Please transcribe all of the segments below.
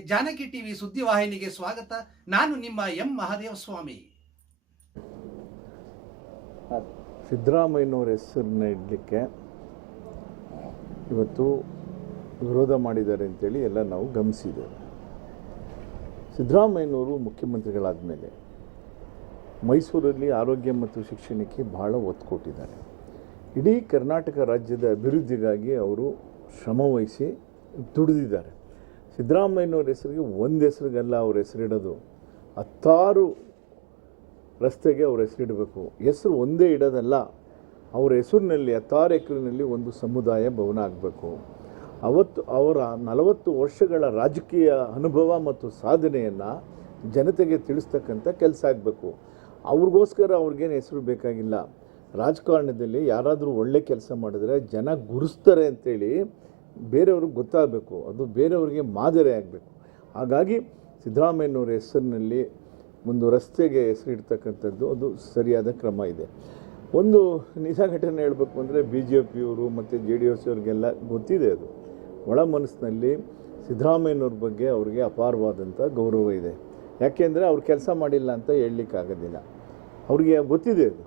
Janaki TV ಸುದ್ದಿವಾಹಿನಿಗೆ ಸ್ವಾಗತ. ನಾನು ನಿಮ್ಮ ಎಂ ಮಹಾದೇವ ಸ್ವಾಮಿ. ಸಿದ್ದರಾಮಯ್ಯನವ್ರ ಹೆಸರನ್ನ ಇಡಲಿಕ್ಕೆ ಇವತ್ತು ವಿರೋಧ ಮಾಡಿದ್ದಾರೆ ಅಂತೇಳಿ ಎಲ್ಲ ನಾವು ಗಮನಿಸಿದ್ದೇವೆ. ಸಿದ್ದರಾಮಯ್ಯನವರು ಮುಖ್ಯಮಂತ್ರಿಗಳಾದ ಮೇಲೆ ಮೈಸೂರಲ್ಲಿ ಆರೋಗ್ಯ ಮತ್ತು ಶಿಕ್ಷಣಕ್ಕೆ ಬಹಳ ಒತ್ತು ಕೊಟ್ಟಿದ್ದಾರೆ. ಇಡೀ ಕರ್ನಾಟಕ ರಾಜ್ಯದ ಅಭಿವೃದ್ಧಿಗಾಗಿ ಅವರು ಶ್ರಮವಹಿಸಿ ದುಡಿದಿದ್ದಾರೆ. ಸಿದ್ದರಾಮಯ್ಯನವ್ರ ಹೆಸರಿಗೆ ಒಂದು ಹೆಸರಿಗೆಲ್ಲ ಅವ್ರ ಹೆಸರಿಡೋದು. ಹತ್ತಾರು ರಸ್ತೆಗೆ ಅವ್ರ ಹೆಸರಿಡಬೇಕು. ಹೆಸರು ಒಂದೇ ಇಡೋದಲ್ಲ, ಅವರ ಹೆಸರಿನಲ್ಲಿ, ಹತ್ತಾರು ಎಕರೆನಲ್ಲಿ ಒಂದು ಸಮುದಾಯ ಭವನ ಆಗಬೇಕು. ಅವತ್ತು ಅವರ ನಲವತ್ತು ವರ್ಷಗಳ ರಾಜಕೀಯ ಅನುಭವ ಮತ್ತು ಸಾಧನೆಯನ್ನು ಜನತೆಗೆ ತಿಳಿಸ್ತಕ್ಕಂಥ ಕೆಲಸ ಆಗಬೇಕು. ಅವ್ರಿಗೋಸ್ಕರ ಅವ್ರಿಗೇನು ಹೆಸರು ಬೇಕಾಗಿಲ್ಲ. ರಾಜಕಾರಣದಲ್ಲಿ ಯಾರಾದರೂ ಒಳ್ಳೆ ಕೆಲಸ ಮಾಡಿದ್ರೆ ಜನ ಗುರುಸ್ತಾರೆ ಅಂತೇಳಿ ಬೇರೆಯವ್ರಿಗೆ ಗೊತ್ತಾಗಬೇಕು, ಅದು ಬೇರೆಯವ್ರಿಗೆ ಮಾದರಿ ಆಗಬೇಕು. ಹಾಗಾಗಿ ಸಿದ್ದರಾಮಯ್ಯನವ್ರ ಹೆಸರಿನಲ್ಲಿ ಒಂದು ರಸ್ತೆಗೆ ಹೆಸರಿಡ್ತಕ್ಕಂಥದ್ದು ಅದು ಸರಿಯಾದ ಕ್ರಮ ಇದೆ. ಒಂದು ನಿಜ ಘಟನೆ ಹೇಳಬೇಕು ಅಂದರೆ ಬಿ ಜೆ ಪಿಯವರು ಮತ್ತು ಜೆ ಡಿ ಎಸ್ ಅವ್ರಿಗೆಲ್ಲ ಗೊತ್ತಿದೆ ಅದು. ಒಳ ಮನಸ್ಸಿನಲ್ಲಿ ಸಿದ್ದರಾಮಯ್ಯನವ್ರ ಬಗ್ಗೆ ಅವ್ರಿಗೆ ಅಪಾರವಾದಂಥ ಗೌರವ ಇದೆ. ಯಾಕೆಂದರೆ ಅವ್ರು ಕೆಲಸ ಮಾಡಿಲ್ಲ ಅಂತ ಹೇಳಲಿಕ್ಕಾಗೋದಿಲ್ಲ. ಅವ್ರಿಗೆ ಗೊತ್ತಿದೆ ಅದು.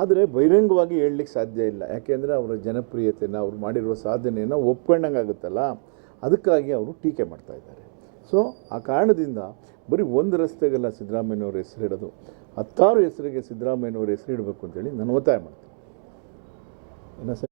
ಆದರೆ ಬಹಿರಂಗವಾಗಿ ಹೇಳಲಿಕ್ಕೆ ಸಾಧ್ಯ ಇಲ್ಲ. ಯಾಕೆಂದರೆ ಅವರ ಜನಪ್ರಿಯತೆನ, ಅವ್ರು ಮಾಡಿರುವ ಸಾಧನೆಯನ್ನು ಒಪ್ಕೊಂಡಂಗೆ ಆಗುತ್ತಲ್ಲ ಅದಕ್ಕಾಗಿ ಅವರು ಟೀಕೆ ಮಾಡ್ತಾ ಇದ್ದಾರೆ. ಸೊ ಆ ಕಾರಣದಿಂದ ಬರೀ ಒಂದು ರಸ್ತೆಗೆಲ್ಲ ಸಿದ್ದರಾಮಯ್ಯನವ್ರ ಹೆಸರಿಡೋದು ಹತ್ತಾರು ಹೆಸರಿಗೆ ಸಿದ್ದರಾಮಯ್ಯನವ್ರ ಹೆಸರಿಡಬೇಕು ಅಂತೇಳಿ ನಾನು ಒತ್ತಾಯ ಮಾಡ್ತೀನಿ.